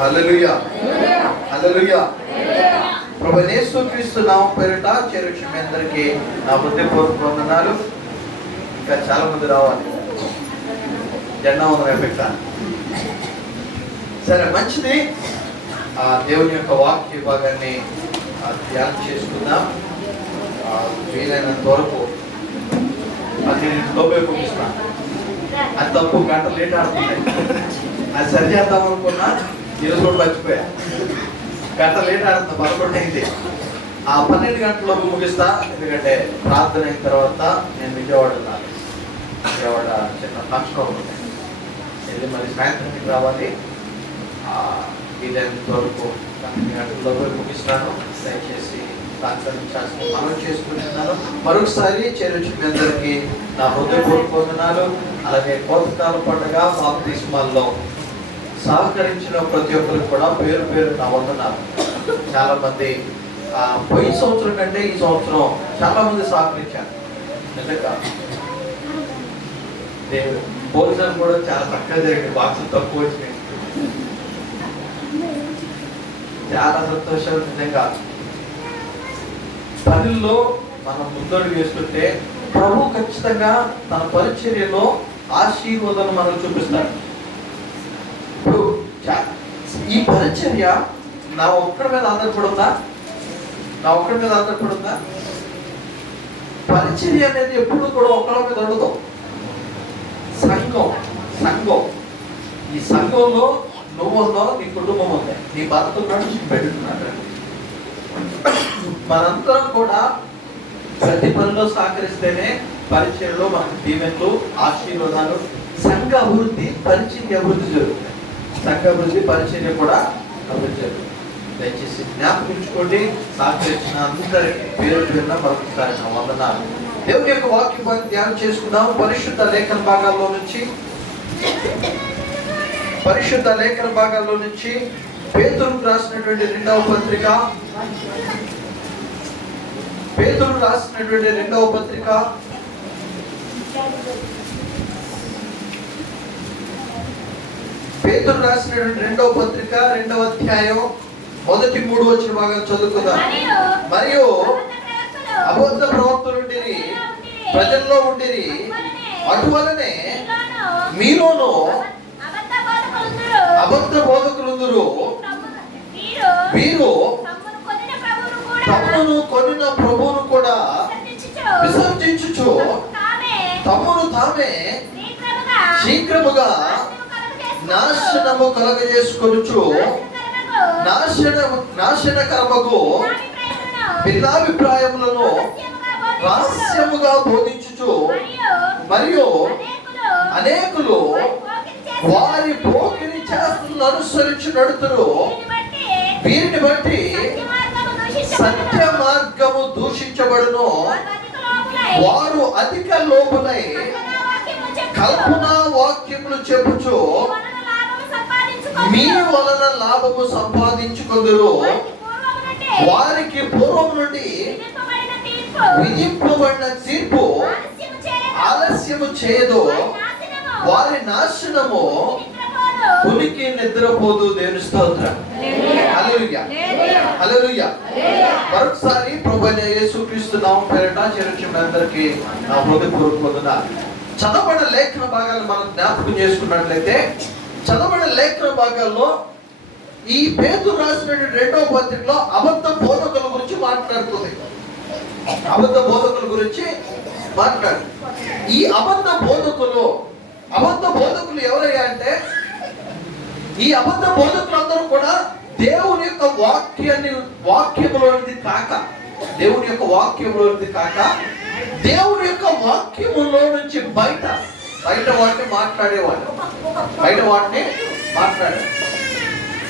హల్లెలూయా, హల్లెలూయా. ప్రభువైన యేసుక్రీస్తు నామం పేరిట చేరొచ్చిన మీ అందరికీ నా హృదయపూర్వక వందనాలు. ఇంకా చాలా మంది రావాలి, జెండా వందనం పెట్టాను. సరే, మంచిది. దేవుని యొక్క వాక్య భాగాన్ని ధ్యానం చేసుకుందాం. వీలైనంత వరకు 15 ముగిస్తాను. అది తప్పు, గంట లేట్ ఆడుతున్నాయి. అది సరి చేద్దాం అనుకున్నా, ఈరోజు కూడా మర్చిపోయా. గంట లేట్ ఆడుతున్నా, 11 అయింది. ఆ 12 గంటలలోపు ముగిస్తా. ఎందుకంటే ప్రార్థన అయిన తర్వాత నేను విజయవాడ వెళ్ళాలి. విజయవాడ చిన్న ఫంక్షన్ వెళ్ళి మళ్ళీ సాయంత్రానికి రావాలి. వీలైనంత వరకు 12 గంటలలోపు ముగిస్తాను. దయచేసి మనం చేసుకుంటున్నాను. మరొకసారి చేరొచ్చి మీ అందరికీ నా హృదయపూర్వక వందనాలు. అలాగే కోతకాల పండుగ బాప్తిస్మాల్లో సహకరించిన ప్రతి ఒక్కరికి కూడా పేరు పేరు నా వందనాలు. చాలా మంది పోయిన సంవత్సరం కంటే ఈ సంవత్సరం చాలా మంది సహకరించారు. నిజంగా భోజనం కూడా చాలా చక్కగా జరిగింది. బాక్సులు తక్కువ వచ్చినాయి. చాలా సంతోషం. నిజంగా పనుల్లో మనం ముందడుగు వేస్తుంటే ప్రభు ఖచ్చితంగా తన పరిచర్యలో ఆశీర్వాదాన్ని మనకు చూపిస్తాడు. ఇప్పుడు ఈ పరిచర్య నా ఒక్కడి మీద ఆధారపడుందా? నా ఒక్కడి మీద ఆధారపడుందా? పరిచర్య అనేది ఎప్పుడు కూడా ఒక్కళ్ళ మీద ఉండదు. సంఘం ఈ సంఘంలో నువ్వు ఉన్నావు, నీ కుటుంబం ఉంది, నీ భర్త ఉన్నాడు, నీ పెట్టుకున్నాడు. మనందరం కూడా ప్రతి పనిలో సహకరిస్తేనే పరిచయంలో మనకు దీవెనలు, ఆశీర్వాదాలు, సంఘ అభివృద్ధి, పరిచర్య అభివృద్ధి జరుగుతాయి. సంఘ అభివృద్ధి, పరిచర్య కూడా అభివృద్ధి జరుగుతుంది. దయచేసి జ్ఞాపకించుకోండి. సహకరించిన అందరికీ పేరు పేరున మరొకసారి వందనాలు. దేవుని యొక్క వాక్యం ధ్యానం చేసుకుందాం. పరిశుద్ధ లేఖన భాగాల్లో నుంచి పేతురుకు రాసినటువంటి రెండవ పత్రిక రెండవ అధ్యాయం మొదటి 3 వచ్చిన భాగం చదువుకుందాం. మరియు అబద్ధ ప్రవక్తలుండిరి, ప్రజల్లో ఉండిరి, అటువలనే మీలోను అబద్ధ బోధకులుందురు. వీరు తమ్మును కొనిన ప్రభువును కూడా విసర్జించుచు తమ్మును తామే శీఘ్రముగా నాశనము కలగజేసుకొనుచు నాశనకరమగు భిన్నాభిప్రాయములను రహస్యముగా బోధించుచు మరియు అనేకులు వారి పోకిరి చేష్టలను అనుసరించి నడుతురు. వీరిని బట్టి సత్య మార్గము దూషించబడును. వారు అధిక లోపులై కల్పనా వాక్యములు చెప్పుచు మీ వలన లాభము సంపాదించుకొందురు. వారికి పూర్వం నుండి విధింపబడిన తీర్పు ఆలస్యము చేయదు. వారి నాశనము ఉనికి నిద్రపోదు. దేవుని స్తోత్రం. హల్లెలూయా, హల్లెలూయా. మరొకసారి ప్రభువైన యేసుక్రీస్తు నామం పేరిట చేరొచ్చిన అందరికీ నా హృదయపూర్వక వందనాలు. చదవబడిన లేఖన భాగాలు మనం జ్ఞాపకం చేసుకున్నట్లయితే, చదవబడిన లేఖన భాగాల్లో ఈ పేతురు రాసిన రెండవ పత్రికలో అబద్ధ బోధకుల గురించి మాట్లాడుతుంది. ఈ అబద్ధ బోధకులు ఎవరయ్యా అంటే, ఈ అబద్ధ బోధకులందరూ కూడా దేవుని యొక్క వాక్యములోనిది కాక దేవుని యొక్క వాక్యములో నుంచి బయట వాటిని మాట్లాడేవాళ్ళు.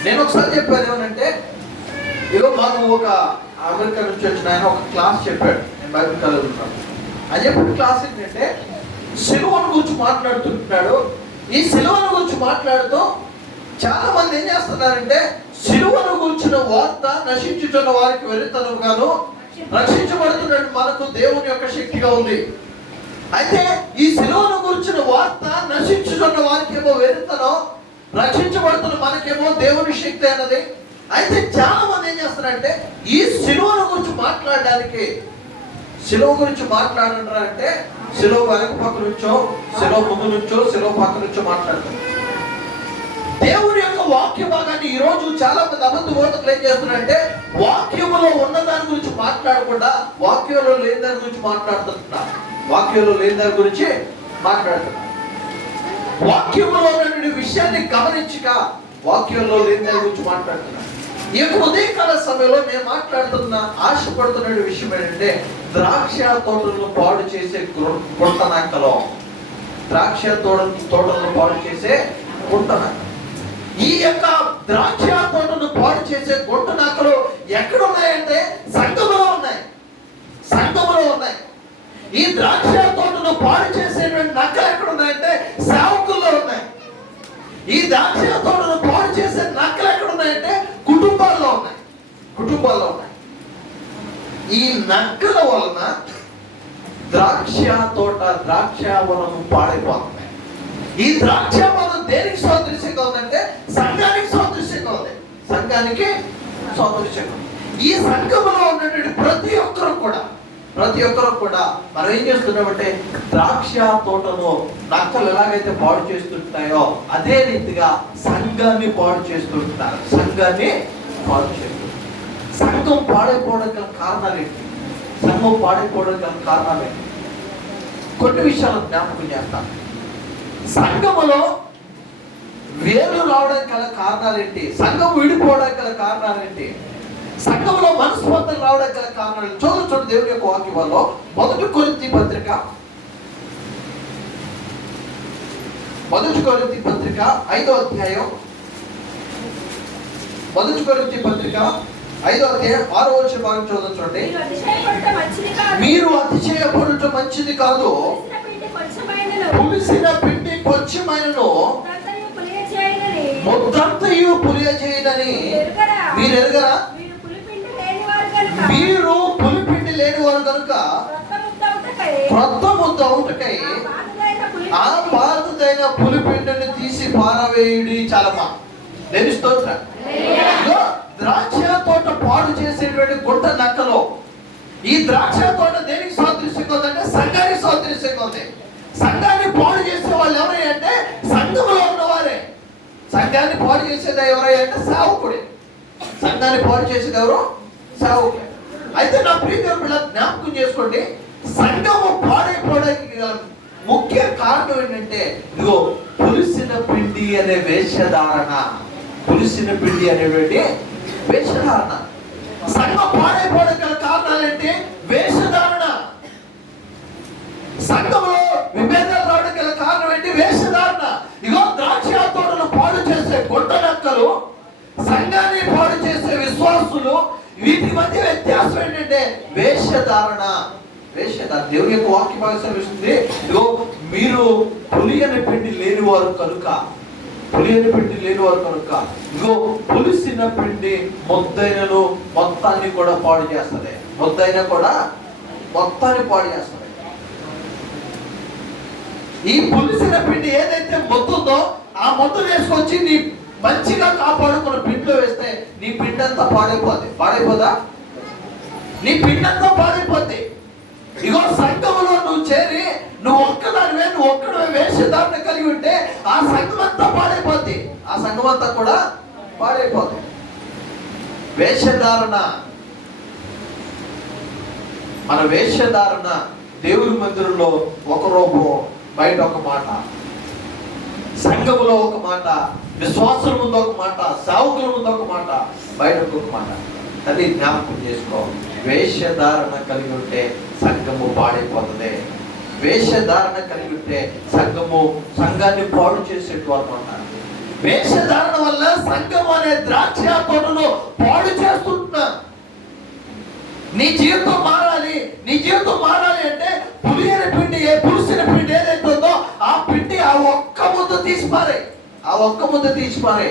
నేను ఒకసారి చెప్పాను ఏమనంటే, ఏదో మాకు ఒక అమెరికా నుంచి వచ్చిన ఆయన ఒక క్లాస్ చెప్పాడు. నేను బైబిల్ చదువుతున్నాను అని చెప్పిన క్లాస్ ఏంటంటే, సిలువను గురించి మాట్లాడుతుంటున్నాడు. ఈ సిలువను గురించి మాట్లాడుతూ చాలా మంది ఏం చేస్తున్నారంటే, సిలువను గురించిన వార్త నశించుతున్న వారికి వెరితనముగాను, రక్షించబడుతున్నట్టు మనకు దేవుని యొక్క శక్తిగా ఉంది. అయితే ఈ సిలువను గురించిన వార్త నశించుతున్న వారికి ఏమో వెరితనం, రక్షించబడుతున్న మనకేమో దేవుని శక్తి అన్నది. అయితే చాలా మంది ఏం చేస్తారంటే ఈ సిలువల గురించి మాట్లాడడానికి, సిలువ గురించి మాట్లాడంటే సిలువ వెనక పక్క నుంచో, సిలువ ముందు నుంచో, సిలువ పక్క నుంచో మాట్లాడతారు. దేవుని యొక్క వాక్య భాగాన్ని ఈ రోజు చాలా మంది అబద్ధ బోధకులు ఏం చేస్తున్నారంటే వాక్యములో ఉన్న దాని గురించి మాట్లాడకుండా వాక్యంలో లేని దాని గురించి మాట్లాడుతున్నారు. వాక్యంలో లేని దాని గురించి మాట్లాడుతున్నారు. వాక్యంలో ఉన్న విషయాన్ని గమనించక వాక్యంలో లేని దాని గురించి మాట్లాడుతున్నారు. ఈ యొక్క ఉదయకాల సమయంలో నేను మాట్లాడుతున్న ఆశపడుతున్న విషయం ఏంటంటే ద్రాక్ష తోటలను పాడు చేసే గుంటనక్కలో, ద్రాక్ష తోటలను పాడు చేసే గుంటనక్క. ఈ యొక్క ద్రాక్ష తోటను పాడు చేసే గుంటనక్కలు ఎక్కడ ఉన్నాయంటే సంఘములో ఉన్నాయి, సంఘములో ఉన్నాయి. ఈ ద్రాక్ష తోటను పాడు చేసేటువంటి నక్కలు ఎక్కడ ఉన్నాయంటే సేవకుల్లో ఉన్నాయి. ఈ ద్రాక్ష తోటను పాడు చేసే నక్కలు ఎక్కడ ఉన్నాయంటే కుటుంబాల్లో ఉన్నాయి, కుటుంబాల్లో ఉన్నాయి. ఈ నక్కల వలన ద్రాక్ష తోట, ద్రాక్ష వనము పాడైపోతుంది. ఈ ద్రాక్ష వనం దేనికి సాదృశ్యంగా ఉందంటే సంఘానికి సాదృశ్యంగా ఉంది, సంఘానికి సాదృశ్యంగా ఉంది. ఈ సంఘములో ఉన్నటువంటి ప్రతి ఒక్కరు కూడా మనం ఏం చేస్తున్నామంటే ద్రాక్ష తోటను నక్కలు ఎలాగైతే పాడు చేస్తుంటాయో అదే రీతిగా సంఘాన్ని పాడు చేస్తుంటారు, సంఘాన్ని పాడు చేస్తుంటారు. సంఘం పాడైపోవడం గల కారణాలు ఏంటి? సంఘం పాడైపోవడం గల కారణాలు ఏంటి? కొన్ని విషయాలు జ్ఞాపకం చేస్తాను. సంఘములో వేరు రావడానికి గల కారణాలు ఏంటి? సంఘం విడిపోవడానికి గల కారణాలు ఏంటి? సంఘంలో మనస్పర్ధలు రావడానికి గల కారణాలు చూడు దేవుని యొక్క వాక్యంలో 1 కొరింథీ పత్రిక 5వ అధ్యాయం, 1 కొరింథీ పత్రిక 5వ అధ్యాయం 6వ వచనం భాగం చూడండి. మీరు అతిశయపడుట మంచిది కాదు, పులిసిన పిండి కొంచెమైనను ముద్దంతయు పులియ చేయదని మీరు ఎరుగరా? మీరు పులిపిండి లేని వారు కనుక క్రొత్త ముద్ద అవుటకై ఆ పాతదైన పులిపిండిని తీసి పారవేయుడి. చాలమ్మా, నేను స్తోత్రం. ద్రాక్ష తోట పాడు చేసేటువంటి గుంట నక్కలో ఈ ద్రాక్ష తోట దేనికి సాదృశ్యంగా ఉందంటే సంఘానికి సాదృశ్యంగా ఉంది. సంఘాన్ని పాడు చేసే వాళ్ళు ఎవరంటే సంఘంలో ఉన్నవారే. సంఘాన్ని పాడు చేసేది ఎవరంటే సేవకుడే. సంఘాన్ని పాడు చేసేది ఎవరు? సేవకుడే. అయితే నా ప్రియమైన పిల్లలు జ్ఞాపకం చేసుకోండి, సంఘము పాడైపోవడానికి ముఖ్య కారణం ఏంటంటే ఇదిగో పులిసిన పిండి అనే వేషధారణ, పులిసిన పిండి అనేటువంటి వేషధారణ. సంఘం పాడైపోవడానికి గల కారణాలు ఏంటి? వేషధారణ. సంఘంలో విభేదాలు రావడానికి గల కారణం ఏంటి? వేషధారణ. ఇగో ద్రాక్ష తోటను పాడు చేసే గుంట నక్కలు, సంఘాన్ని పాడు చేసే విశ్వాసులు, వీటి మధ్య వ్యత్యాసం ఏంటంటే వేషధారణ. వేషధారణ దేవుని యొక్క వాక్య భాగం సెలవిస్తుంది, ఇగో మీరు పులియని పిండి లేనివారు కనుక, పులియని పిండి లేనివారు కనుక. ఇగో పులిసిన పిండి మొద్దైనను మొత్తాన్ని కూడా పాడు చేస్తుంది, మొద్దైన కూడా మొత్తాన్ని పాడు చేస్తుంది. ఈ పులిసిన పిండి ఏదైతే మొత్తుందో ఆ మొత్తం వేసుకొచ్చి నీ మంచిగా కాపాడుకున్న పిండిలో వేస్తే నీ పిండి అంతా పాడైపోద్ది. పాడైపోదా? నీ పిండి అంతా పాడైపోద్ది. ఇగో సంఘములో నువ్వు చేరి నువ్వు ఒక్కడే వేషధారణ కలిగి ఉంటే ఆ సంఘం అంతా పాడైపోద్ది, ఆ సంఘం అంతా కూడా పాడైపోద్ది. వేషధారణ, మన వేషధారణ దేవుని మందిరంలో ఒక రూపం, బయట ఒక మాట, సంఘములో ఒక మాట, విశ్వాసుల ముందు ఒక మాట, సేవకుల ముందు ఒక మాట, బయట ఒక మాట. అది జ్ఞాపకం చేసుకో. వేషధారణ కలిగి ఉంటే సంఘము పాడైపోతుంది. వేషధారణ కలిగి ఉంటే సంఘాన్ని పాడు చేసేటువంటి అన్నారు. వేషధారణ వల్ల సంఘం అనే ద్రాక్ష తోటను పాడు చేస్తుంటున్నారు. నీ జీవితం మారాలి, నీ జీవితం మారాలి అంటే పులిసిన పిండి ఏదైతే ఉందో ఆ పిండి ఆ ఒక్క ముద్ద తీసిపారే, ఆ ఒక్క ముద్ద తీసిపారే,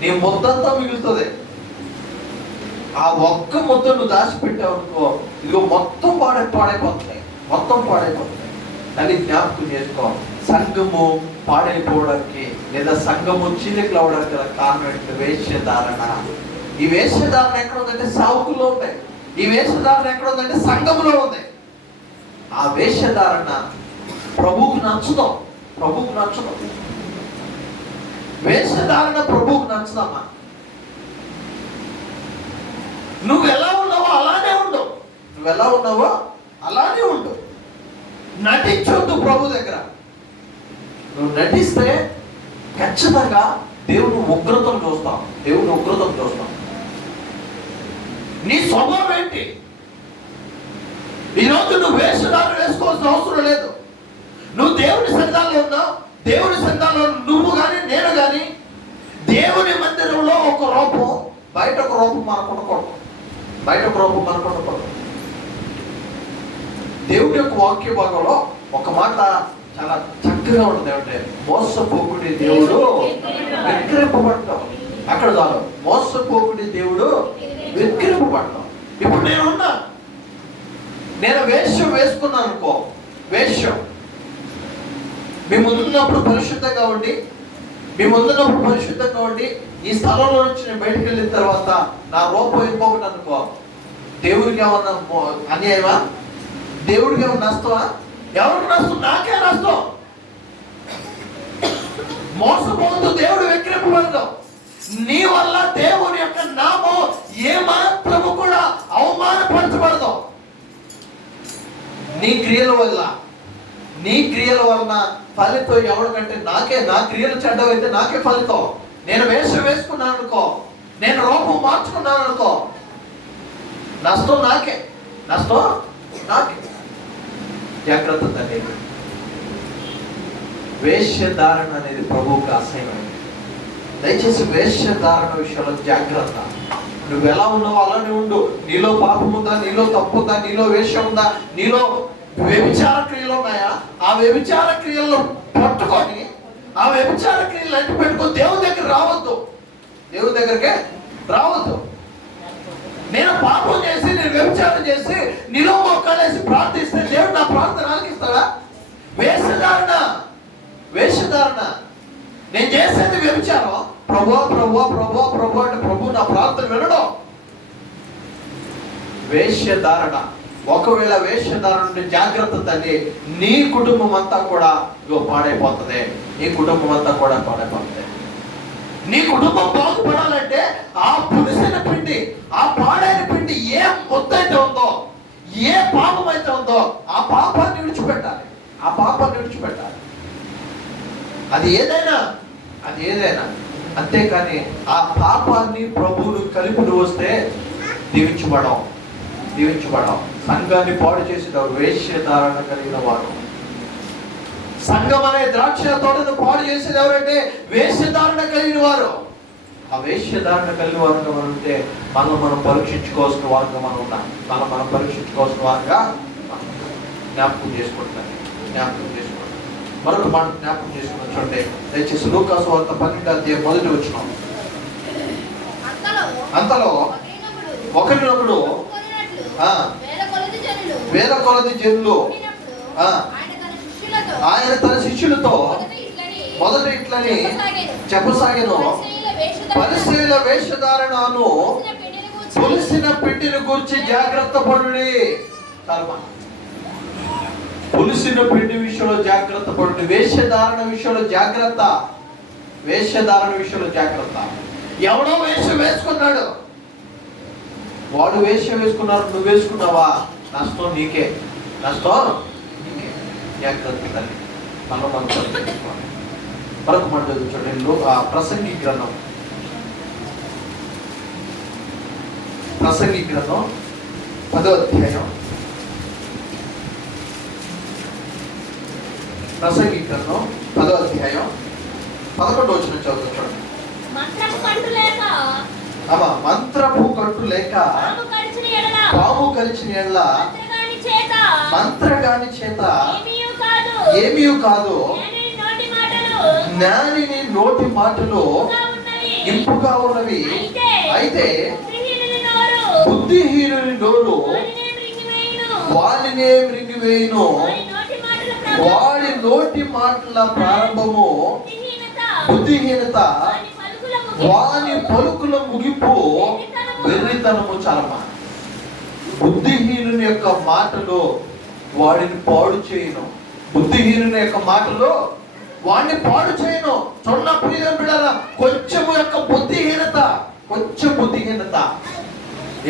నీ ముద్దంతా మిగులుతుంది. ఆ ఒక్క ముద్ద నువ్వు దాచిపెట్టావు అనుకో, ఇదిగో మొత్తం పాడైపోతుంది, మొత్తం పాడైపోతుంది. అది జ్ఞాపకం చేసుకో. సంఘము పాడైపోవడానికి లేదా సంఘము చీలికలు అవడానికి గల కారణం ఏంటంటే వేషధారణ. ఈ వేషధారణ ఎక్కడ ఉందంటే సావుకుల్లో ఉంటాయి. ఈ వేషధారణ ఎక్కడ ఉందంటే సంఘములో ఉంది. ఆ వేషధారణ ప్రభువుకు నచ్చదు. ప్రభువుకు నచ్చదు. వేషధారణ ప్రభువుకు నచ్చదమ్మా. నువ్వు ఎలా ఉన్నావో అలానే ఉండు. నువ్వు ఎలా ఉన్నావో అలానే ఉండు. నటించొద్దు ప్రభు దగ్గర. నువ్వు నటిస్తే ఖచ్చితంగా దేవుని ఉగ్రతను చూస్తాం. దేవుని ఉగ్రతను చూస్తాం. నీ స్వభావం ఏంటి? ఈరోజు నువ్వు వేషధారణ వేసుకోవాల్సిన అవసరం లేదు. నువ్వు దేవుని సంఘాల్లో ఉన్నావు. దేవుని సంఘాల్లో నువ్వు కానీ నేను కానీ దేవుని మందిరంలో ఒక రూపం, బయట ఒక రూపం మనకు ఉండకూడదు. బయట ఒక రూపం మనకు ఉండకూడదు. దేవుడి యొక్క వాక్య భాగంలో ఒక మాట చాలా చక్కగా ఉంటుంది. ఏమంటే మోసపోకుడి దేవుడు విక్రింపబడతాం. అక్కడ చాలు, మోసపోకుడి దేవుడు విక్రింపబడతాం. ఇప్పుడు నేను వేష్యం వేసుకున్నాను అనుకో, వేష్యం మీ ముందున్నప్పుడు పరిశుద్ధంగా ఉండి, ఈ స్థలంలో నుంచి నేను బయటకు వెళ్ళిన తర్వాత నా రూపం ఇంకొకటి అనుకో, దేవుడికి ఏమన్నా అన్యాయమా? దేవుడికి ఏమన్నా నష్టమా? ఎవరికి నష్టం? నాకే నష్టం. మోసపోతూ దేవుడు విక్రింపబడతాం. నీ వల్ల దేవుని యొక్క నామం ఏమాత్రము కూడా అవమానపరచబడదు. నీ క్రియల వలన ఫలితం ఎవరికంటే నాకే. నా క్రియలు చెడ్డవైతే నాకే ఫలితం. నేను వేషం వేసుకున్నాను అనుకో, నేను రూపం మార్చుకున్నాను అనుకో, నష్టం నాకే. జాగ్రత్త తండ్రి. వేషధారణ అనేది ప్రభువుకు అసహ్యమైనది. దయచేసి వేషధారణ విషయంలో జాగ్రత్త. నువ్వు ఎలా ఉన్నావో అలానే ఉండు. నీలో పాపం ఉందా, నీలో తప్పు ఉందా, నీలో వేషం ఉందా, నీలో వ్యభిచార క్రియలు ఉన్నాయా? ఆ వ్యభిచార క్రియలను పట్టుకొని, ఆ వ్యభిచార క్రియలు అంటి పెట్టుకొని దేవుని దగ్గర రావద్దు. దేవుని దగ్గరకే రావద్దు. నేను పాపం చేసి, నేను వ్యభిచారం చేసి, నీలో మొక్కలేసి ప్రార్థిస్తే దేవుడు నా ప్రార్థన ఆలకిస్తాడా? వేషధారణ. నేను చేసేది వ్యభిచారం. ప్రభు అంటే ప్రభు నా ప్రార్థన వినడం. వేషధారణ. ఒకవేళ వేషధారణ నుండి జాగ్రత్త తల్లి, నీ కుటుంబం అంతా కూడా పాడైపోతుంది. నీ కుటుంబం అంతా కూడా పాడైపోతుంది. నీ కుటుంబం బాగుపడాలంటే ఆ పులిసిన పిండి, ఆ పాడైన పిండి ఏ మొత్తైతే ఉందో, ఏ పాపం అయితే ఉందో ఆ పాపాన్ని విడిచిపెట్టాలి. అది ఏదైనా అంతేకాని ఆ పాపాన్ని ప్రభువును కలిపి వస్తే దీవించబడం. సంఘాన్ని పాడు చేసేవారు వేషధారణ కలిగిన వారు. సంఘం అనే ద్రాక్ష తోటను పాడు చేసేది ఎవరంటే వేషధారణ కలిగిన వారు. ఆ వేషధారణ కలిగిన వారుగా మనం ఉంటే మనం పరీక్షించుకోవాల్సిన వారుగా మనం ఉన్నాం. మనం పరీక్షించుకోవాల్సిన వారుగా జ్ఞాపకం చేసుకుంటాం. మరొక మాట జ్ఞాపకం చేసుకుని చూడండి. దయచేసి లూకాసు వార్త 12:1 అంతలో ఒకరినొకడు వేల కొలది జనులు ఆయన తన శిష్యులతో మొదట ఇట్లని చెప్పసాగెను, పరిశీల వేషధారణను పులిసిన పిండిని గురించి జాగ్రత్త పడుడి. పులిసిన పిండి విషయంలో జాగ్రత్త పడుడి. వేషధారణ విషయంలో జాగ్రత్త. ఎవడో వేషం వేసుకున్నాడు, వాడు వేషం వేసుకున్నారు, నువ్వు వేసుకున్నావా? నష్టం నీకే. జాగ్రత్త తల్లి. మరొక మాట చూడండి. ప్రసంగి గ్రంథం 10వ అధ్యాయం. ప్రసంగి గ్రంథం 10వ అధ్యాయం 11వ వచనం చదువుతాం చూడండి. మంత్రపు కంటు లేక పాము కరిచిన ఎడల మంత్రగాని చేత ఏమీ కాదు, జ్ఞానిని నోటి మాటలు ఇంపుగా ఉన్నవి. అయితే బుద్ధిహీనుని నోరు వాడినే మృంగివేయును, వాడి నోటి మాటల ప్రారంభము బుద్ధిహీనత, వాని పలుకుల ముగింపు వెర్రితనము చలమా. బుద్ధిహీనుని యొక్క మాటలు వాడిని పాడు చేయను. బుద్ధిహీనుని యొక్క మాటలు వాడిని పాడు చేయను. చూడ ప్రియ బిడ్డలారా, కొంచెము యొక్క బుద్ధిహీనత, కొంచెం బుద్ధిహీనత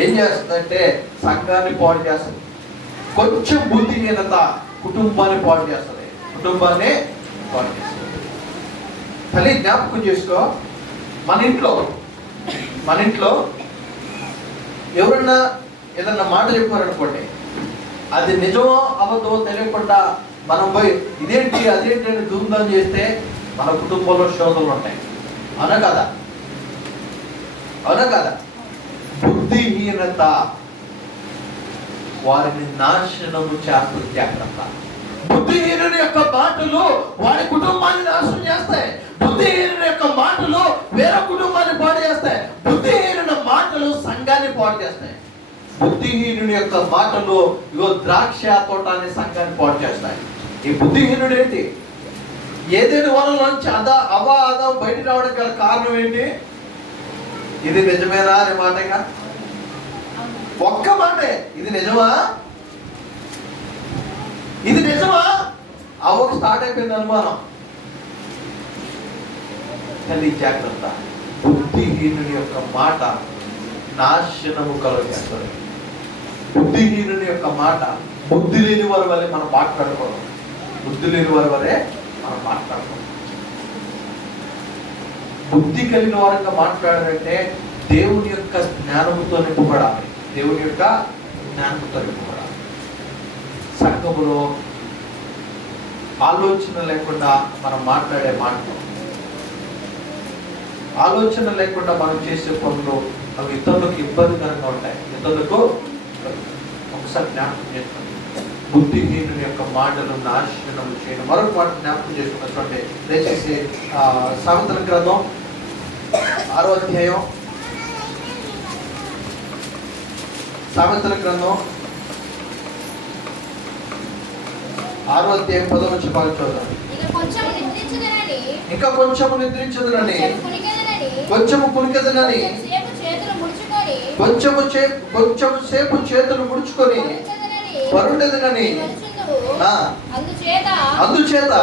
ఏం చేస్తుందంటే సంఘాన్ని పాడు చేస్తుంది. కొంచెం బుద్ధిహీనత కుటుంబాన్ని పాడు చేస్తుంది, కుటుంబాన్ని పాడు చేస్తుంది. తల్లి జ్ఞాపకం చేసుకో, మన ఇంట్లో ఎవరన్నా ఏదన్నా మాట చెప్పారనుకోండి, అది నిజమో అబద్ధమో తెలియకుండా మనం పోయి ఇదేంటి అదేంటి అని ధూమ్ధాం చేస్తే మన కుటుంబంలో శోధనలు ఉంటాయి. అవునా కదా? అవునా కదా? బుద్ధిహీనత వారిని నాశనము చేస్తుంది. జాగ్రత్త. బుద్ధిహీనుని యొక్క మాటలు వారి కుటుంబాన్ని నాశనం చేస్తాయి. బుద్ధిహీనుని యొక్క మాటలు వేరే కుటుంబాన్ని పాడు చేస్తాయి. బుద్ధిహీనుని మాటలు సంఘాన్ని పాడు చేస్తాయి. బుద్ధిహీనుని యొక్క మాటలు ఇగో ద్రాక్ష తోటాన్ని సంఘాన్ని పాడు చేస్తాయి. ఈ బుద్ధిహీనుడు ఏంటి? ఏదైనా వనలోంచి అదా బయట రావడం గల కారణం ఏంటి? ఇది నిజమేనా అనే మాటగా, ఒక్క మాటే, ఇది నిజమా, ఇది నిజమా, అవకు స్టార్ట్ అయిపోయింది అనుమానం. తల్లి జాగ్రత్త. బుద్ధిహీనుని యొక్క మాట నాశనము కలుగజేస్తుంది. బుద్ధిహీనుని యొక్క మాట, బుద్ధి లేని వారి వల్లే మనం మాట్లాడుకోవడం, బుద్ధి లేని వారి వల్లే మనం మాట్లాడుకోవడం. బుద్ధి కలిగిన వారంగా మాట్లాడాలంటే దేవుని యొక్క జ్ఞానముతో నింపబడాలి. దేవుని యొక్క జ్ఞానంతో నింపబడాలి. సంఘములో ఆలోచన లేకుండా మనం మాట్లాడే మాటలు, ఆలోచన లేకుండా మనం చేసే పనులు అవి ఇతరులకు ఇబ్బందికరంగా ఉంటాయి. ఇతరులకు ఒకసారి జ్ఞాపకం చేసుకోండి. బుద్ధిహీనుని యొక్క మాటలు నాశనం చేయడం. మరొక మాట జ్ఞాపకం చేసుకున్నటువంటి దయచేసి సామెతల గ్రంథం 6వ అధ్యాయం, సామెతల గ్రంథం 6వ అధ్యాయం 10వ వచనం చూద్దాం. ఇంకా కొంచెము నిద్రించదునని, కొంచెము కునికెదనని, కొంచెము సేపు చేతులు ముడుచుకొని పరుండెదనని, అందుచేత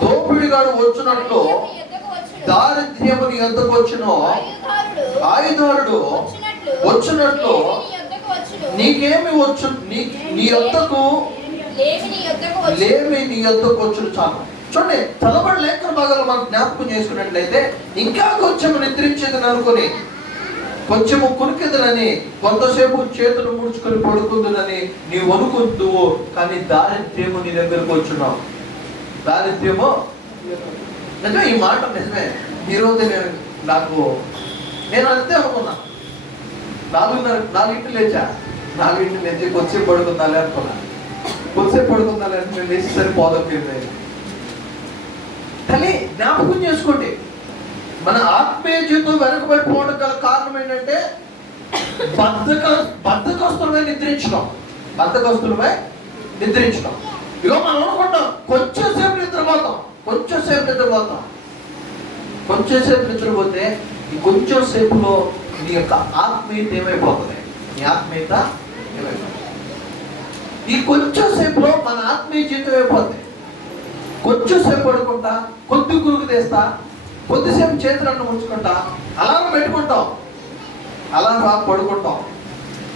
దోపిడిగాడు వచ్చినట్లు దారిద్ర్యము నీ యొద్దకు వచ్చును, ఆయుధారుడు వచ్చినట్లు నీకేమి వచ్చు, నీ యొద్దకు లేమి నీ యొద్దకు వచ్చును. చాలు. చూడండి, తలబడి లేఖన భాగాలు మనం జ్ఞాపకం చేసుకున్నట్లయితే, ఇంకా కొంచెము నిద్రించేదని అనుకుని, కొంచెము కునికెదనని, కొంతసేపు చేతులు ముడుచుకొని పడుకుందునని నీవు అనుకుంటువు, కానీ దారిద్ర్యము నీ దగ్గరకు వచ్చున్నావు. దారిద్ర్యము నిజమే. ఈ మాట నిజమే. ఈరోజు నేను అంతే అనుకున్నా. 4 లేచా, 4 లేచి కొద్దిసేపు పడుకుందాలే అనుకున్నా. కొద్దిసేపు పడుకుందాలే అని నేను లేచేసరి పోదొక్కింది. కానీ జ్ఞాపకం చేసుకోండి, మన ఆత్మీయ జీవితం వెనకబడిపోవడం గల కారణం ఏంటంటే బద్ధకస్తులమై నిద్రించడం. ఇగో మనం అనుకుంటాం కొంచెంసేపు నిద్రపోతాం, కొంచెంసేపు నిద్రపోతే ఈ కొంచెం సేపులో నీ యొక్క ఆత్మీయత ఏమైపోతుంది? నీ ఆత్మీయత ఏమైపోతుంది? ఈ కొంచెం సేపులో మన ఆత్మీయ జీవితం అయిపోతుంది. కొంచెం సేపు పడుకుంటా, కొద్ది కురుకు తీస్తా, కొద్దిసేపు చేతులను ఉంచుకుంటా, అలారం పెట్టుకుంటాం, అలారం పడుకుంటాం,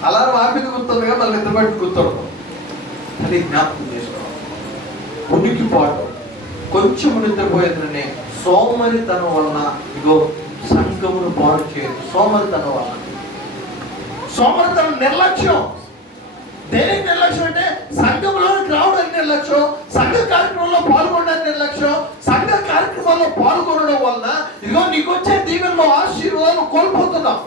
అలారం ఆపిది గుర్తుందిగా మళ్ళీ నిద్రపట్టి గుర్తుంటాం. అది జ్ఞాపకం చేసుకోవడం. ఉనికిపాటు, కొంచెం నిద్రపోయేదని సోమరితనం వలన ఇగో సంఘమును పాడు చేయదు. సోమరితనం వలన, సోమరితనం నిర్లక్ష్యం. దేనికి నిర్లక్ష్యం అంటే సంఘంలోకి రావడానికి నిర్లక్ష్యం, సంఘ కార్యక్రమంలో పాల్గొనడానికి నిర్లక్ష్యం. సంఘ కార్యక్రమాల్లో పాల్గొనడం వలన ఇదిగో నీకు వచ్చే దీవెనలో ఆశీర్వాదాలు కోల్పోతున్నాం.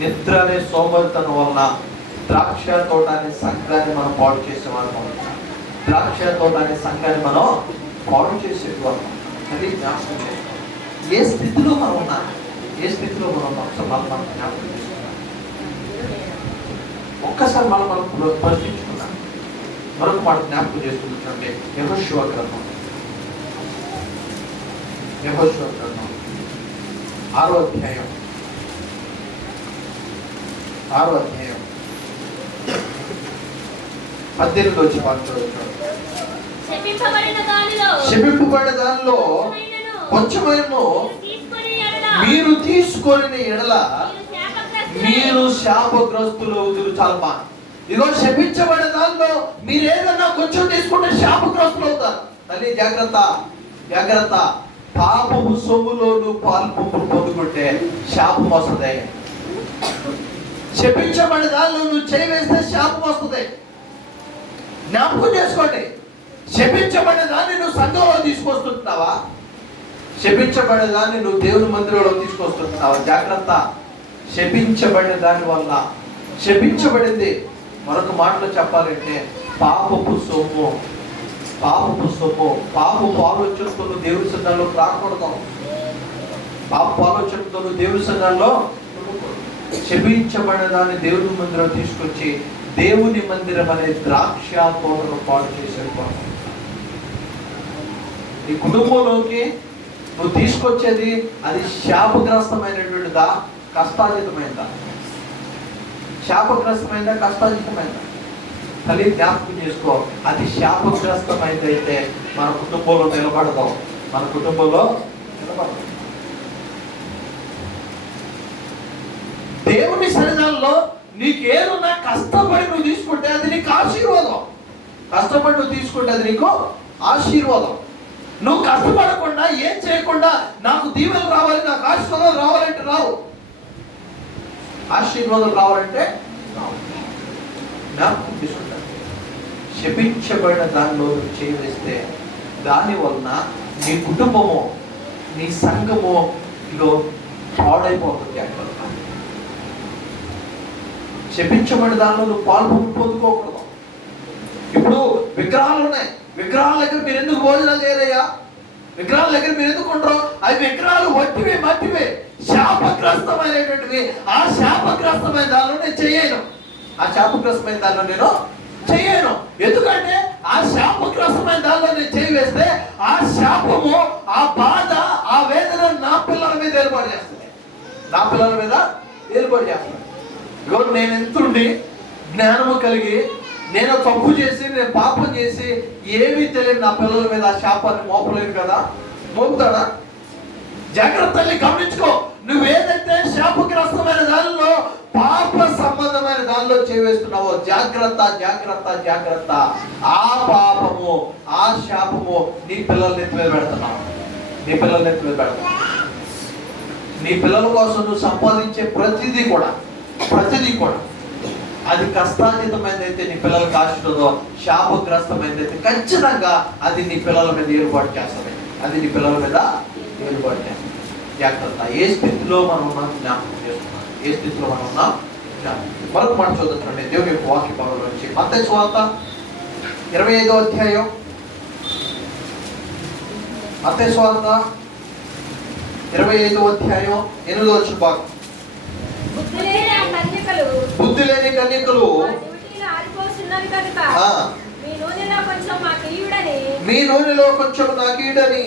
నిద్ర అనే సోమరితనం వలన ద్రాక్ష తోటాన్ని సంఘాన్ని మనం పాడు చేసేవాళ్ళం. ద్రాక్ష తోటాన్ని సంఘాన్ని మనం పాడు చేసేవాళ్ళం. అది జ్ఞాపకం చేసుకోవాలి. ఏ స్థితిలో మనం ఉన్నాం, ఒకసారి మనం జ్ఞాపకం చేసుకున్నాం. ఒక్కసారి మనం పరిశీలించుకున్నాం. మరొక మాట జ్ఞాపకం చేసుకుంటుంటే యెహోషువ గ్రంథం 6వ అధ్యాయం 18 వచ్చి శపింపబడిన దానిలో కొంచెమైనను మీరు తీసుకొని ఎడల మీరు శాపగ్రస్తులు అవుతారు. చాలా ఇదిగో శపించబడిన దానిలో మీరు ఏదన్నా కొంచెం తీసుకుంటే శాపగ్రస్తులు అవుతారు. తల్లి జాగ్రత్త జాగ్రత్త. పాపము సొమ్ములోను పాలు పొందుకుంటే శాపం వస్తుంది. శపించబడిన దానిలో నువ్వు చేయి వేస్తే శాపం వస్తుంది. జ్ఞాపకం చేసుకోండి. శపించబడిన దాన్ని నువ్వు సంఘంలో తీసుకొస్తుంటున్నావా? శపించబడిన దాన్ని నువ్వు దేవుని మందిరంలో తీసుకొస్తుంటున్నావా? జాగ్రత్త. శపించబడిన దాని వల్ల శపించబడింది. మరొక మాటలో చెప్పాలంటే పాపపు సొమ్ము పాపపు ఆలోచనతో దేవుని సంఘంలో రాకూడదు. పాపపు ఆలోచనతో దేవుని సంఘంలో శపించబడిన దాన్ని దేవుని మందిరం తీసుకొచ్చి దేవుని మందిరం అనే ద్రాక్ష తోటను పాడు చేసేది. నీ కుటుంబంలోకి నువ్వు తీసుకొచ్చేది అది శాపగ్రస్తమైనటువంటిదా, కష్టాజితమైందా? శాపగ్రస్తమైందా, కష్టాజితమైందా? తల్లి జ్ఞాపకం చేసుకో. అది శాపగ్రస్తమైందైతే మన కుటుంబంలో నిలబడదాం. మన కుటుంబంలో నిలబడదాం. దేవుని సన్నిధానంలో నీకేదన్నా కష్టపడి నువ్వు తీసుకుంటే అది నీకు ఆశీర్వాదం. కష్టపడి నువ్వు తీసుకుంటే అది నీకు ఆశీర్వాదం. నువ్వు కష్టపడకుండా ఏం చేయకుండా నాకు దీవెనలు రావాలి, నాకు ఆశీర్వాదాలు రావాలంటే రావు. ఆశీర్వాదాలు రావాలంటే జ్ఞాపకం తీసుకుంటాను. శపించబడిన దానిలో చేస్తే దాని వలన నీ కుటుంబము నీ సంఘము ఇదో పాడైపోతుంది. శపించబడిన దానిలో నువ్వు పొందుకోకూడదు. ఇప్పుడు విగ్రహాలు ఉన్నాయి. విగ్రహాల దగ్గర మీరు ఎందుకు భోజనాలు చేయరయ్యా? విగ్రహాల దగ్గర మీరు ఎందుకు ఉండరు? అవి విగ్రహాలు వట్టివే, మట్టివే, శాపగ్రస్తమైనటువంటివి. ఆ శాపగ్రస్తమైన దానిలో నేను చేయను. ఆ శాపగ్రస్తమైన దానిలో నేను చేయను. ఎందుకంటే ఆ శాపగ్రస్తమైన దానిలో నేను చేయి వేస్తే ఆ శాపము, ఆ బాధ, ఆ వేదన నా పిల్లల మీద ఏర్పాటు చేస్తుంది. నా పిల్లల మీద ఏర్పాటు చేస్తుంది. నేను ఎంతుండి జ్ఞానము కలిగి నేను తప్పు చేసి నేను పాపం చేసి ఏమీ తెలియదు నా పిల్లల మీద ఆ శాపాన్ని మోపలేను కదా? మోపుతాడా? జాగ్రత్తల్ని గమనించుకో. నువ్వేదైతే శాపగ్రస్తమైన దానిలో పాప సంబంధమైన దానిలో చేవేస్తున్నావో జాగ్రత్త జాగ్రత్త జాగ్రత్త. ఆ పాపము, ఆ శాపము నీ పిల్లల్ని ఎత్తి మీద పెడుతున్నావు. నీ పిల్లల్ని ఎత్తి మీద పెడతావు. నీ పిల్లల కోసం నువ్వు సంపాదించే ప్రతిదీ కూడా అది కష్టాతీతమైనదైతే నీ పిల్లలకు ఆశిస్తుందో, శాపగ్రస్తమైనదైతే ఖచ్చితంగా అది నీ పిల్లల మీద ఏర్పాటు చేస్తుంది. అది నీ పిల్లల మీద ఏర్పాటు చేస్తుంది. జాగ్రత్త. ఏ స్థితిలో మనం ఉన్నాం జ్ఞాపకం చేస్తున్నాం. ఏ స్థితిలో మనం ఉన్నాం జ్ఞాపకం. మరొక మాట చూద్దాం. దేవుని యొక్క వాక్య భాగంలో నుంచి మత్తయి సువార్త 25వ అధ్యాయం. మత్తయి సువార్త 25వ అధ్యాయం 8వ వచనం భాగం. బుద్ధి లేని కన్యకలు మీ నూనెలో కొంచెం నాకు ఈడని.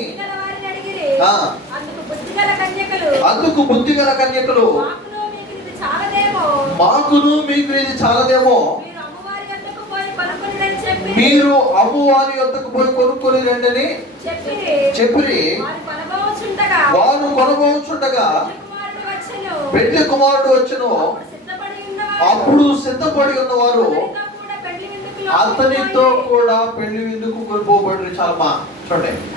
అందుకు బుద్ధి గల కన్యకలు మాకును మీకు ఇది చాలదేమో, మీరు అమ్మవారి వద్దకు పోయి కొనుక్కొని రండి చెప్పి వారు కొనబోచుండగా పెళ్లి కుమారుడు వచ్చును. అప్పుడు సిద్ధపడి ఉన్నవారు అతనితో కూడా పెళ్లి విందుకు కొనుక్కోబడి. చాలా చూడండి,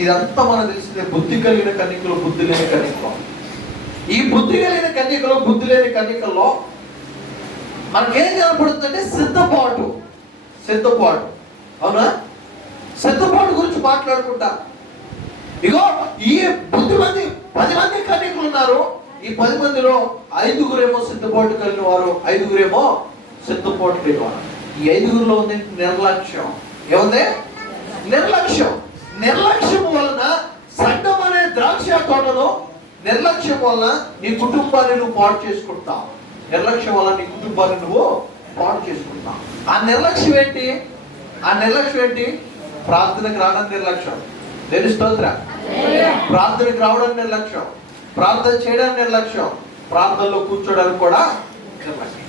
ఇదంతా మనకు తెలిసిందే. బుద్ధి కలిగిన కన్యకలు, బుద్ధి లేని కన్యకలు. ఈ బుద్ధి కలిగిన కన్యకలు, బుద్ధి లేని కన్యకల్లో మనకేం కనపడుతుందంటే సిద్ధపాటు. అవునా? సిద్ధపాటు గురించి మాట్లాడుకుంటా. ఇగో ఈ బుద్ధిమంది 10 మంది కన్యకులు ఉన్నారు. ఈ 10 మందిలో 5గురేమో సిద్ధపాటు కలిగిన వారు, 5గురేమో సిద్ధపాటు లేని వారు. ఈ 5గురిలో ఉంది నిర్లక్ష్యం. ఏముంది? నిర్లక్ష్యం వలన సంఘం అనే ద్రాక్ష తోటలో నిర్లక్ష్యం వలన నీ కుటుంబాన్ని నువ్వు పాడు చేసుకుంటావు. నిర్లక్ష్యం వల్ల నీ కుటుంబాన్ని నువ్వు పాడు చేసుకుంటున్నావు. ఆ నిర్లక్ష్యం ఏంటి? ఆ నిర్లక్ష్యం ఏంటి? ప్రార్థనకు రావడం నిర్లక్ష్యం. దేని స్తోత్ర. ప్రార్థనకు రావడం నిర్లక్ష్యం, ప్రార్థన చేయడానికి నిర్లక్ష్యం, ప్రార్థనలో కూర్చోడానికి కూడా నిర్లక్ష్యం.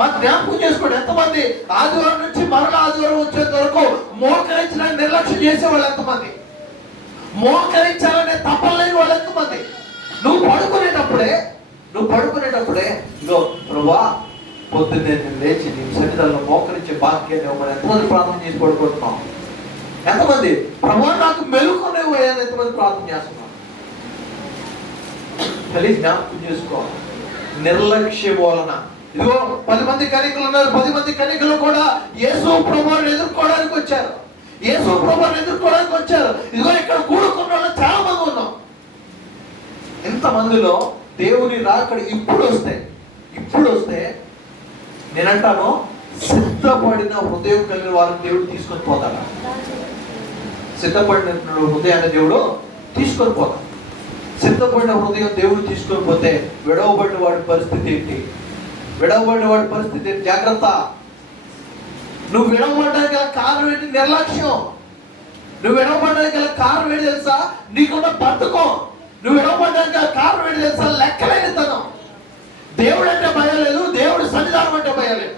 మా జ్ఞాపకం చేసుకోండి, ఎంతమంది ఆదివారం నుంచి మరొక ఆదివారం వచ్చేంత వరకు మోకరించడానికి నిర్లక్ష్యం చేసేవాళ్ళు ఎంతమంది? మోకరించాలనే తప్పలేని వాళ్ళు ఎంతమంది? నువ్వు పడుకునేటప్పుడే ఇగో ప్రభువా పొద్దున్నే నేను లేచి నీ సన్నిధానంలో మోకరించే భాగ్యాన్ని ఇవ్వమని ఎంతమంది ప్రార్థన చేసి పడుకుంటున్నాం? ఎంతమంది ప్రభువా నాకు మెలుకునేవయ్యాని ఎంతమంది ప్రార్థన చేస్తున్నాం? కలిసి జ్ఞాపకం చేసుకో. నిర్లక్ష్యం వలన ఇదిగో 10 మంది కన్యకలు ఉన్నారు. 10 మంది కన్యకలు కూడా యేసు ప్రభువుని ఎదుర్కోవడానికి వచ్చారు. ఇదిగో ఇక్కడ కూడుకున్న వాళ్ళు చాలా మంది ఉన్నాం. ఇంతమందిలో దేవుని రాకడ ఇప్పుడు వస్తే నేనంటాను, సిద్ధపడిన హృదయం కలిగిన వారిని దేవుడు తీసుకొని పోతాడు. సిద్ధపడిన హృదయాన్ని దేవుడు తీసుకొని పోతాడు. సిద్ధపడిన హృదయం దేవుడు తీసుకొని పోతే విడవబడిన వాడి పరిస్థితి ఏంటి? జాగ్రత్త. నువ్వు విడవబడడానికి గల కారణం ఏంటి? నిర్లక్ష్యం. నువ్వు విడవబడడానికి గల కారణం ఏంటి తెలుసా? నీకున్న బతుకం. నువ్వు విడవబడడానికి గల కారణం ఏంటి తెలుసా? లెక్కలేనితనం. దేవుడు అంటే భయం లేదు, దేవుడి సన్నిధానం అంటే భయం లేదు,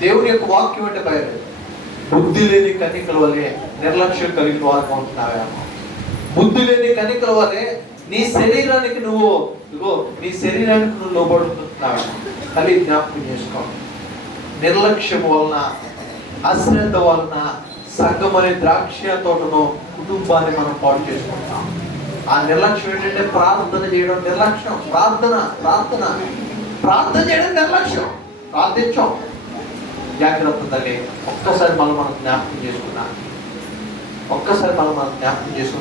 దేవుని యొక్క వాక్యం అంటే భయం లేదు. బుద్ధి లేని కన్యకల వల్లే నిర్లక్ష్యం కలిగిన వారు అవుతున్నావేమో. బుద్ధి లేని కన్యకల వల్లే నీ శరీరానికి నువ్వు లోబడుతున్నావు. కలిగి జ్ఞాపకం చేసుకో. నిర్లక్ష్యం వలన, అశ్రద్ధ వలన సంఘం అనే ద్రాక్ష తోటను, కుటుంబాన్ని మనం పాడు చేసుకుంటాం. ఆ నిర్లక్ష్యం ఏంటంటే ప్రార్థన చేయడం నిర్లక్ష్యం. ప్రార్థన చేయడం నిర్లక్ష్యం. ప్రార్థించాం. జాగ్రత్త తల్లి. ఒక్కసారి మనం జ్ఞాపకం చేసుకున్నాం.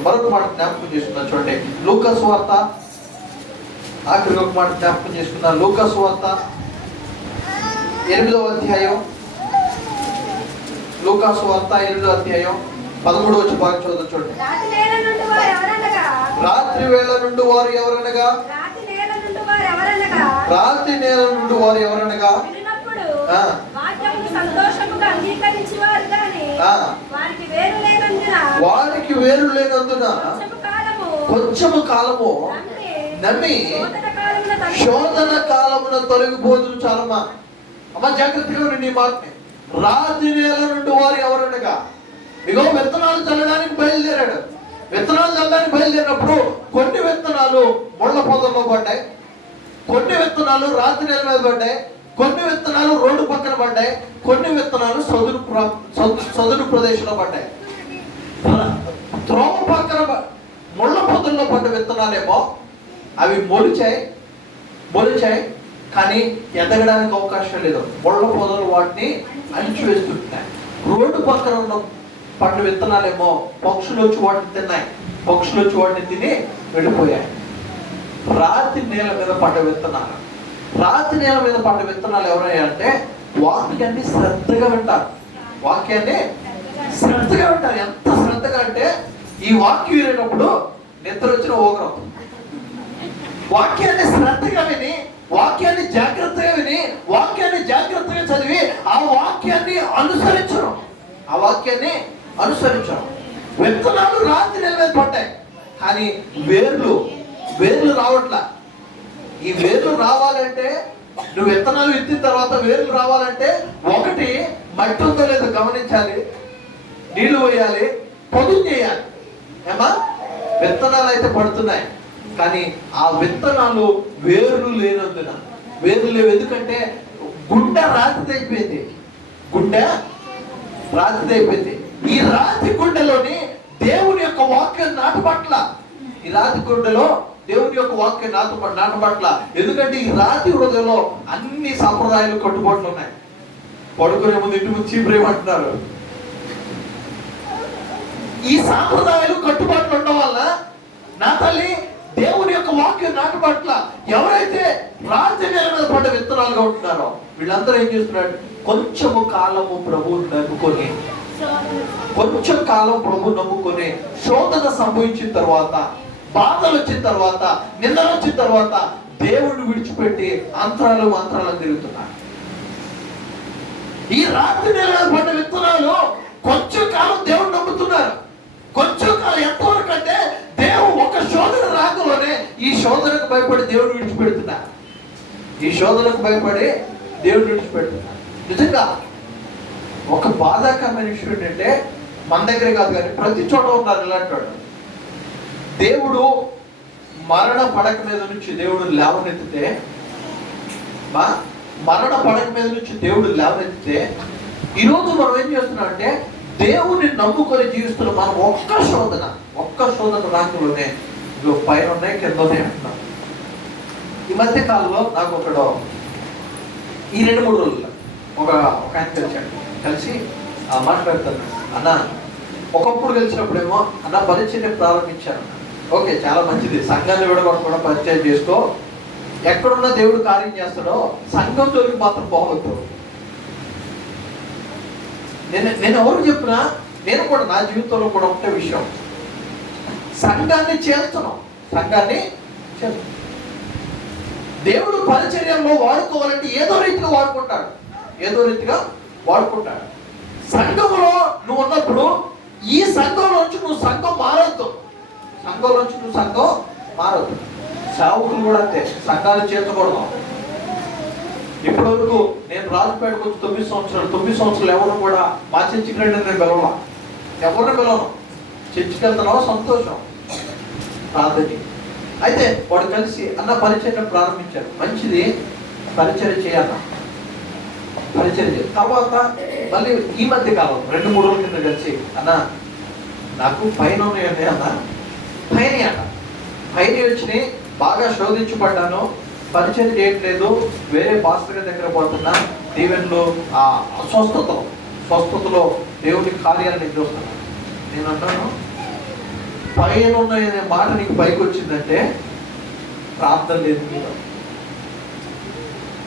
మరొక మాట జ్ఞాపకం చేసుకున్నాం. చూడండి, లూకా సువార్త ఆఖరికి ఒక మాట జ్ఞాపకం చేసుకున్నాం. లూకా సువార్త 8వ అధ్యాయం. లూకా సువార్త 8వ అధ్యాయం 13వ వచనం బాగా చదువుతాం. చూడండి, రాత్రి వేళ నుండి వారు ఎవరనగా రాత్రి నేల నుండి వారు ఎవరనగా వారికి వేరు లేనందున కొంచెము కాలము నమ్మి శోధన కాలమున తొలగిపోతురు. చాలమ్మా అమ్మ, జాగ్రత్తగా ఉండండి ఈ మాటని. రాత్రి నేల నుండి వారు ఎవరనగా, ఇగో విత్తనాలు చల్లడానికి బయలుదేరాడు. బయలుదేరినప్పుడు కొన్ని విత్తనాలు ముళ్ళ పొదల్లో పడ్డాయి, కొన్ని విత్తనాలు రాత్రి నేల మీద పడ్డాయి, కొన్ని విత్తనాలు రోడ్డు పక్కన పడ్డాయి, కొన్ని విత్తనాలు సదును ప్రదేశంలో పడ్డాయి. త్రోవ పక్కన ముళ్ళ పొదల్లో పడ్డ విత్తనాలేమో అవి మొలిచాయి, కానీ ఎదగడానికి అవకాశం లేదు. ముళ్ళ పొదలు వాటిని అణిచివేస్తుంటాయి. రోడ్డు పక్కన ఉన్న పండు విత్తనాలేమో పక్షులు వచ్చి వాటిని తిని వెళ్ళిపోయాయి. రాతి నేల మీద పడ్డ విత్తనాలు ఎవరయ్యాయంటే వాక్యాన్ని శ్రద్ధగా వింటారు. ఎంత శ్రద్ధగా అంటే ఈ వాక్యం వినేటప్పుడు నిద్ర వచ్చిన ఓగ్రం. వాక్యాన్ని శ్రద్ధగా విని, వాక్యాన్ని జాగ్రత్తగా చదివి ఆ వాక్యాన్ని అనుసరించడం. విత్తనాలు రాత్రి నేల మీద పడ్డాయి, కానీ వేర్లు రావట్లా. ఈ వేర్లు రావాలంటే, నువ్వు విత్తనాలు విత్తిన తర్వాత వేర్లు రావాలంటే ఒకటి మట్టి ఉందో లేదో గమనించాలి, నీళ్లు పోయాలి, పొదుపు చేయాలి. ఏమా, విత్తనాలు అయితే పడుతున్నాయి, కానీ ఆ విత్తనాలు వేర్లు లేనందున వేర్లు లేవు. ఎందుకంటే గుండె రాతిదైపోయింది. ఈ రాతి గుండెలోని దేవుని యొక్క వాక్యం నాటపట్ల. ఎందుకంటే ఈ రాతి హృదయంలో అన్ని సాంప్రదాయాలు కట్టుబాట్లు ఉన్నాయి. పడుకునే ముందు ఇంటి ముందు చీపురేమంటున్నారు. ఈ సాంప్రదాయాలు కట్టుబాట్లు ఉండడం వల్ల నా తల్లి దేవుని యొక్క వాక్యం నాటపట్ల ఎవరైతే రాత్రి నేల మీద పడ్డ విత్తనాలుగా ఉంటున్నారో వీళ్ళందరూ ఏం చేస్తున్నారు? కొంచెం కాలం ప్రభువుని నమ్ముకొని శోధన సంభవించిన తర్వాత, బాధలు వచ్చిన తర్వాత, నిందలు వచ్చిన తర్వాత, దేవుణ్ణి విడిచిపెట్టి మంత్రాలు తిరుగుతున్నారు. ఈ రాత్రి నెల పడ్డ విత్తనాలు కొంచెం కాలం దేవుడు నమ్ముతున్నారు. కొంచెం కాలం ఎంతవరకు అంటే దేవుడు ఒక శోధన రాకలోనే ఈ శోధనకు భయపడి దేవుడు విడిచిపెడుతున్నారు. ఈ శోధనకు భయపడి దేవుడు విడిచిపెడుతున్నారు. నిజంగా ఒక బాధాకరమైన విషయం ఏంటంటే మన దగ్గర కాదు కానీ ప్రతి చోట ఉన్నారు ఇలాంటి వాడు. దేవుడు మరణ పడక మీద నుంచి దేవుడు లేవనెత్తితే ఈరోజు మనం ఏం చేస్తున్నాం అంటే దేవుని నమ్ముకొని జీవిస్తున్న మనం ఒక్క శోధన రాకలోనే పైన ఉన్నాయి కింద ఉన్నాయి అంటున్నాం. ఈ మధ్య కాలంలో నాకు ఒకడు ఈ 2-3 రోజుల్లో ఒక ఆయన కలిసి మాట్లాడుతున్నాడు. అన్న ఒకప్పుడు కలిసినప్పుడేమో అన్న పరిచయం ప్రారంభించాను. ఓకే, చాలా మంచిది. సంఘాన్ని విడగొట్టకుండా పరిచయం చేసుకో. ఎక్కడున్నా దేవుడు కార్యం చేస్తాడో సంఘం జోలికి మాత్రం పోవద్దు. నేను ఎవరు చెప్పినా నేను కూడా నా జీవితంలో కూడా ఉంటే విషయం, సంఘాన్ని చేస్తున్నాం. దేవుడు పరిచర్యలో వాడుకోవాలంటే ఏదో రీతిగా వాడుకుంటాడు. సంఘంలో నువ్వు ఉన్నప్పుడు ఈ సంఘంలోంచి నువ్వు సంఘం మారద్దు. సేవకులు కూడా అంతే, సంఘాలు చేర్చకూడదు. ఇప్పటి వరకు నేను రాజుపేటకు వచ్చి 9 సంవత్సరాలు ఎవరు కూడా మా చర్చికి రండి నేను పిలవను. ఎవరిని పిలవను. చర్చికి వెళ్తున్నావో సంతోషం రాదని. అయితే వాడు కలిసి అన్న పరిచయం ప్రారంభించారు. మంచిది, పరిచయం చేయాలన్నా. తర్వాత మళ్ళీ ఈ మధ్య కాలం 2-3 రోజుల కింద కలిసి అన్న నాకు పైన ఉన్నాయండి అన్న. పైన వచ్చినాయి, బాగా శోధించబడ్డాను, పరిచయం చేయట్లేదు, వేరే పాస్టర్ దగ్గర పోతున్నా, దీవెనలు ఆ స్వస్థతలో దేవుని కార్యాలను చూస్తున్నాను. నేను అంటాను, పైన ఉన్నాయనే మాట నీకు పైకి వచ్చిందంటే ప్రార్థన లేదు.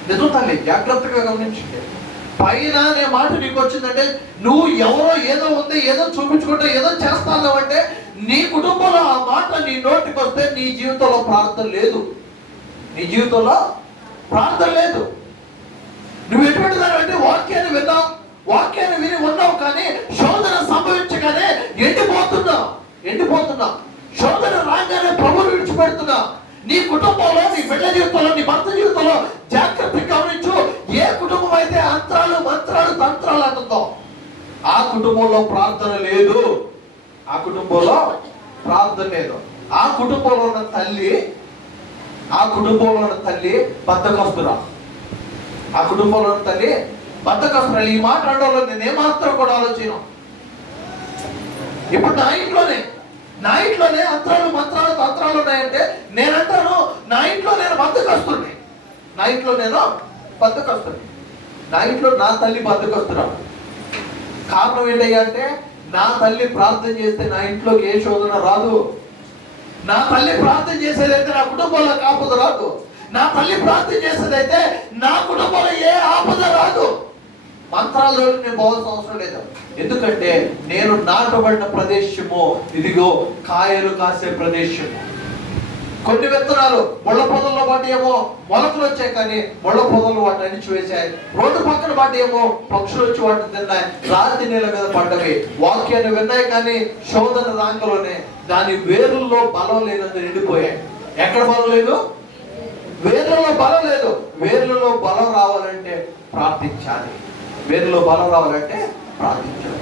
నిజం తల్లి, జాగ్రత్తగా గమనించండి. పైన అనే మాట నీకు వచ్చిందంటే నువ్వు ఎవరో ఏదో ఉంది, ఏదో చూపించుకుంటే ఏదో చేస్తాను అంటే నీ కుటుంబంలో ఆ మాట నీ నోటికి వస్తే నీ జీవితంలో ప్రార్థన లేదు. నువ్వు ఎటువంటి దాని అంటే వాక్యాన్ని విని ఉన్నావు, కానీ శోధన సంభవించగానే ఎండిపోతున్నావు. శోధన రాగానే ప్రభువును విడిచిపెడుతున్నా. నీ కుటుంబంలో, నీ బిడ్డ జీవితంలో, నీ భర్త జీవితంలో జాగ్రత్తగా గమనించు. ఏ కుటుంబం అయితే మంత్రాలు తంత్రాలు అంటుందో ఆ కుటుంబంలో ప్రార్థన లేదు. ఆ కుటుంబంలో ఉన్న తల్లి బద్ధకస్తురా. ఈ మాట అనడంలో నేనేమాత్రం కూడా ఆలోచన. ఇప్పుడు నా ఇంట్లోనే మంత్రాలు తంత్రాలు ఉన్నాయంటే నేనంటాను నా ఇంట్లో నేను బద్ధకస్తుని. నా ఇంట్లో నా తల్లి బద్ధకస్తురా. కారణం ఏంటయ్యా అంటే నా తల్లి ప్రార్థన చేస్తే నా ఇంట్లోకి ఏ శోధన రాదు. నా తల్లి ప్రార్థన చేసేదైతే నా కుటుంబంలో ఆపద రాదు. నా తల్లి ప్రార్థన చేసేదైతే నా కుటుంబంలో ఏ ఆపద రాదు. మంత్రాలు నేను పోవాల్సిన అవసరం లేదు. ఎందుకంటే నేను నాటబడిన ప్రదేశము ఇదిగో కాయలు కాసే ప్రదేశము. కొన్ని విత్తనాలు ముళ్ళ పొదల్లో పడ్డాయేమో మొలకలు వచ్చాయి, కానీ ముళ్ళ పొదలు వాటిని అణిచివేశాయి. రోడ్డు పక్కన పడ్డాయేమో పక్షులు వచ్చి వాటిని తిన్నాయి. రాతి నేల మీద పడ్డవి. వాక్యాన్ని విన్నాయి, కానీ శోధన రాకలోనే దాని వేరుల్లో బలం లేనందుకు ఎండిపోయాయి. ఎక్కడ బలం లేదు? వేర్లలో బలం లేదు. వేర్లలో బలం రావాలంటే ప్రార్థించాలి.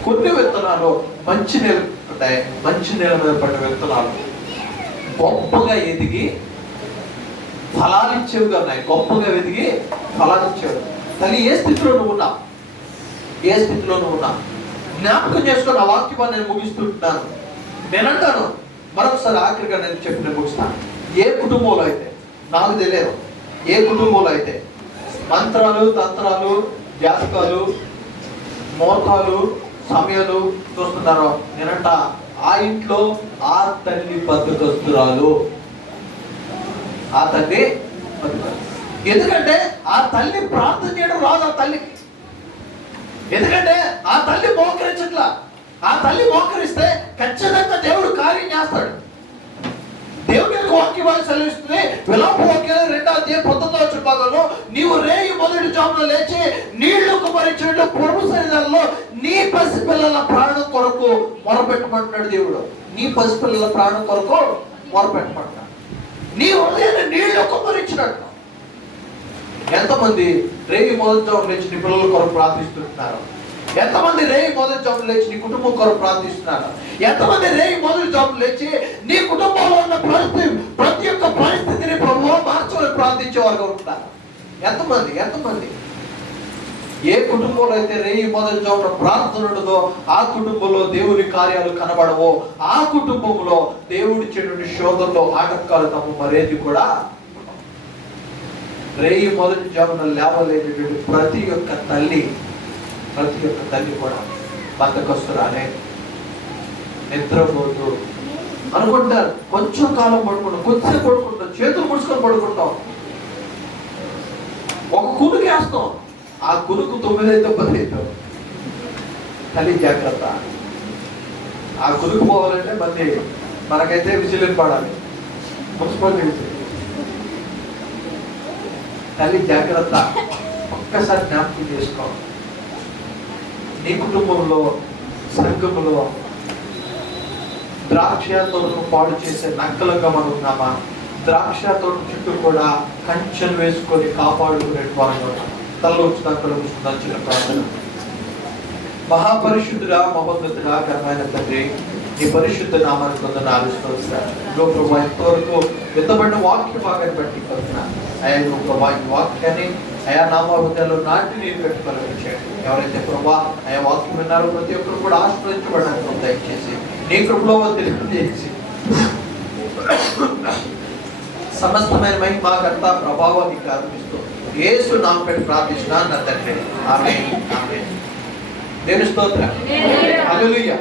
కొన్ని విత్తనాలు మంచి నేల ఉంటాయి. మంచి నేల మీద పడ్డ విత్తనాలు గొప్పగా ఎదిగి ఫలాలిచ్చేవిగా ఉన్నాయి. తల్లి ఏ స్థితిలో నువ్వు ఉన్నా జ్ఞాపకం చేసుకుని ఆ వాక్యాన్ని నేను ముగిస్తుంటున్నాను. నేనంటాను మరొకసారి ఆఖరిగా నేను చెప్పి నేను ముగిస్తాను. ఏ కుటుంబంలో అయితే నాకు తెలియదు, ఏ కుటుంబంలో అయితే మంత్రాలు తంత్రాలు జాతకాలు మోతాలు సమయాలు చూస్తున్నారో నేనంట ఆ ఇంట్లో ఆ తల్లి బద్ధకస్తురాలు. ఎందుకంటే ఆ తల్లి ప్రార్థన చేయడం రాదు ఆ తల్లికి. ఎందుకంటే ఆ తల్లి మోకరించట్లా. ఆ తల్లి మోకరిస్తే ఖచ్చితంగా దేవుడు కార్యం చేస్తాడు. దేవుడి యొక్క వాక్యం సెలవిస్తుంది, విలాప వాక్యాలు 2:19 భాగంలో, నీవు రేయి మొదటి జామున లేచి నీళ్లు కుమరించినట్లు ప్రభు సన్నిధానంలో నీ పసిపిల్లల ప్రాణం కొరకు మొరపెట్టమంటున్నాడు దేవుడు. నీ పసిపిల్లల ప్రాణం కొరకు మొరపెట్టమంటున్నాడు. నీ హృదయాన్ని నీళ్లు కుమరించినట్టు. ఎంతమంది రేయి మొదటి జామున లేచి నీ పిల్లల కొరకు ప్రార్థిస్తున్నారు? ఎంతమంది రేయి మొదటి జామున లేచి నీ కుటుంబం కొరకు ప్రార్థిస్తున్నారు? ఎంతమంది రేయి మొదటి జామున లేచి నీ కుటుంబంలో ఉన్న ప్రతి ఒక్క పరిస్థితిని ప్రభువా మార్చమని ప్రార్థించేవారుగా ఉంటారు? ఎంతమంది? ఏ కుటుంబంలో అయితే రేయి మొదటి జామున ప్రార్థన ఉండదో ఆ కుటుంబంలో దేవుని కార్యాలు కనబడవో, ఆ కుటుంబంలో దేవుడి చెడు శోధనలో ఆటంకాలు తప్ప మరేది కూడా. రేయి మొదటి జామున లేవలేనటువంటి ప్రతి ఒక్క తల్లి కూడా బద్దకస్తురాలే, నిద్రపోతూ అనుకుంటారు. కొంచెం కాలం పడుకుంటాం, కొద్దిసేపు పడుకుంటాం, చేతులు ముడుచుకొని పడుకుంటాం, ఒక కునుకు వేస్తాం, ఆ కునుకు 9 అయితే 10 అవుతాం. తల్లి జాగ్రత్త. ఆ కునుకు పోవాలంటే మళ్ళీ మనకైతే విజిలెన్స్ పడాలి, మున్సిపాలిటీ విజిల్. తల్లి జాగ్రత్త. ఒక్కసారి జ్ఞాపకం చేసుకో. నీ కుటుంబంలో, సంఘంలో ద్రాక్ష తోటను పాడు చేసే నక్కలుగా మనం ఉన్నామా? ద్రాక్ష తోట చుట్టూ కూడా కంచెలు వేసుకొని కాపాడుకునే వారు తలలో వచ్చిన చిన్న ప్రార్థన. మహాపరిశుద్ధుడా, మహోన్నతుడా, ఘనమైన తండ్రి, నీ పరిశుద్ధ నామానికి వందనాలు స్తోత్రాలు. ప్రభా, ఇంతవరకు విత్తబడిన వాక్య భాగాన్ని బట్టి అయ్యా ప్రభా, ఈ వాక్యాన్ని అయా నామా హృదయాల్లో నాటి నీరు పెట్టుకోవాలని చేయండి. ఎవరైతే ప్రభా అయా వాక్యం విన్నారో ప్రతి ఒక్కరు కూడా ఆశ్రయించబడడానికి దయచేసి నీ కృపలో తెలియజేసి సమస్తమైన మహిమా ప్రభావాన్ని కల్పిస్తూ యేసు నామమున పెట్టి ప్రార్థిస్తున్నాను నా తండ్రి. ఆమేన్. దేవుని స్తోత్రం. హల్లెలూయా.